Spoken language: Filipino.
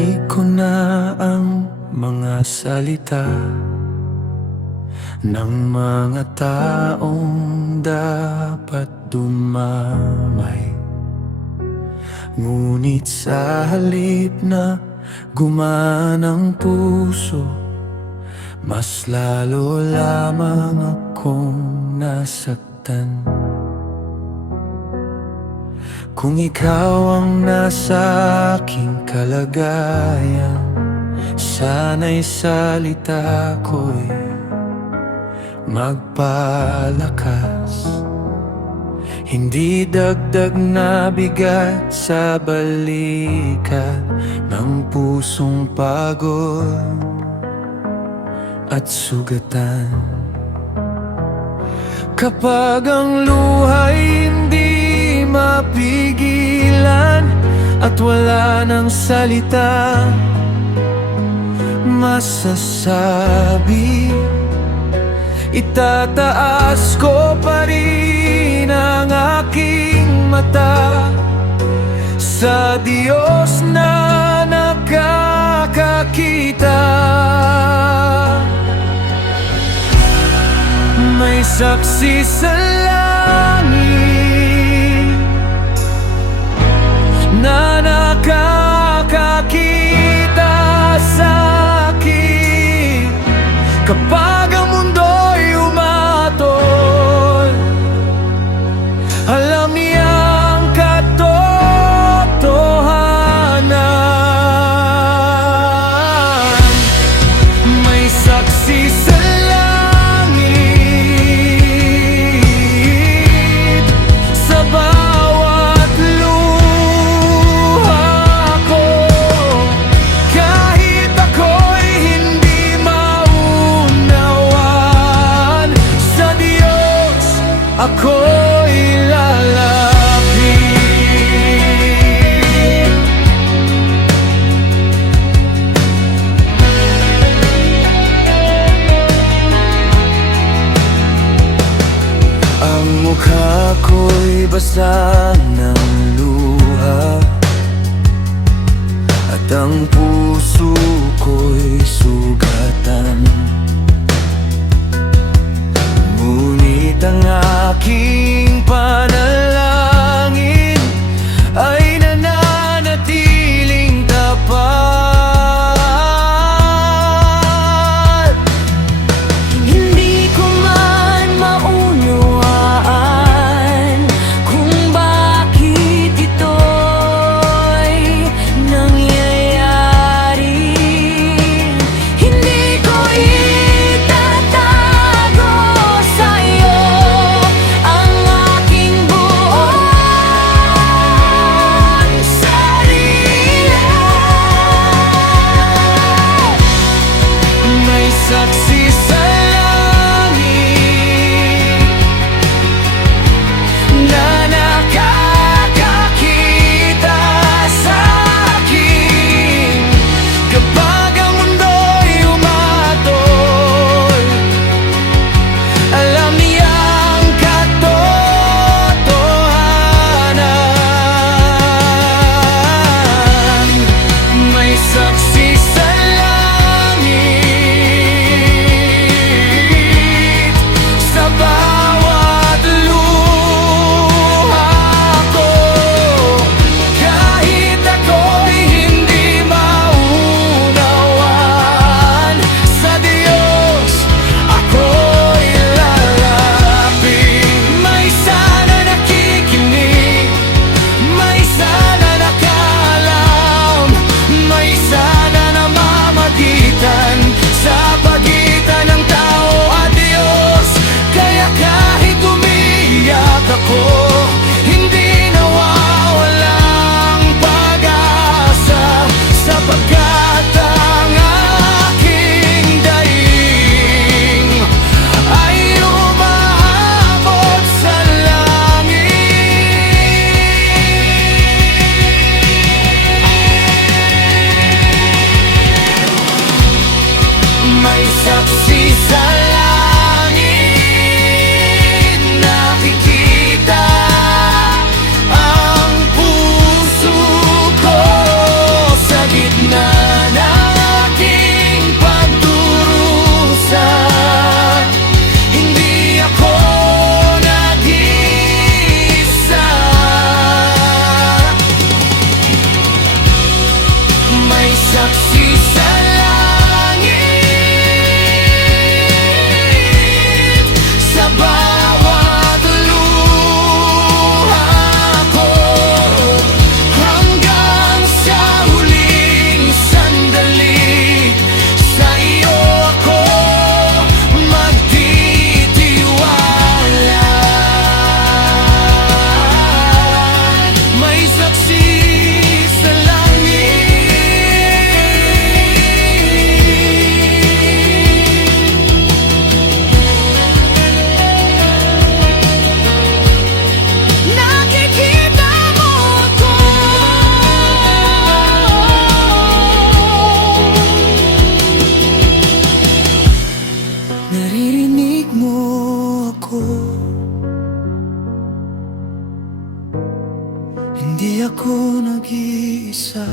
Narinig ko na ang mga salita ng mga taong dapat dumamay. Ngunit sa halip na gumaan ang puso, mas lalo lamang akong nasaktan. Kung ikaw ang nasa aking kalagayan, sana'y salita ko'y magpalakas. Hindi dagdag na bigat sa balikat ng pusong pagod at sugatan. Kapag ang luha'y hindi mapigilan at wala ng salita masasabi, itataas ko pa rin ang aking mata sa Diyos na nakakakita. May saksi sa langit na nakakakita sa akin. Kapag ang mundo'y umatol, alam niyang katotohanan. May saksi sa langit sa bawat luha ko. Kahit ako'y hindi maunawan, sa Diyos ako'y lalapit. Ang mukha ko'y basa ng luha at ang puso ko'y sugatan. Ngunit ang aking panalangin ay nananatiling tapat. Hindi ko man maunawaan kung bakit ito'y nangyayari. Hindi ko itatago sa'yo ang aking buong sarili. May saksi sa langit na nakakakita sa akin. Kapag ang mundo'y umatol, alam niyang katotohanan. May saksi sa langit sa bawat luha ko. Kahit ako'y hindi maunawan, sa Diyos ako'y lalapit. May sana nakikinig, may sana nakaalam, may sana na Naririnig mo ako. Hindi ako nag-iisa.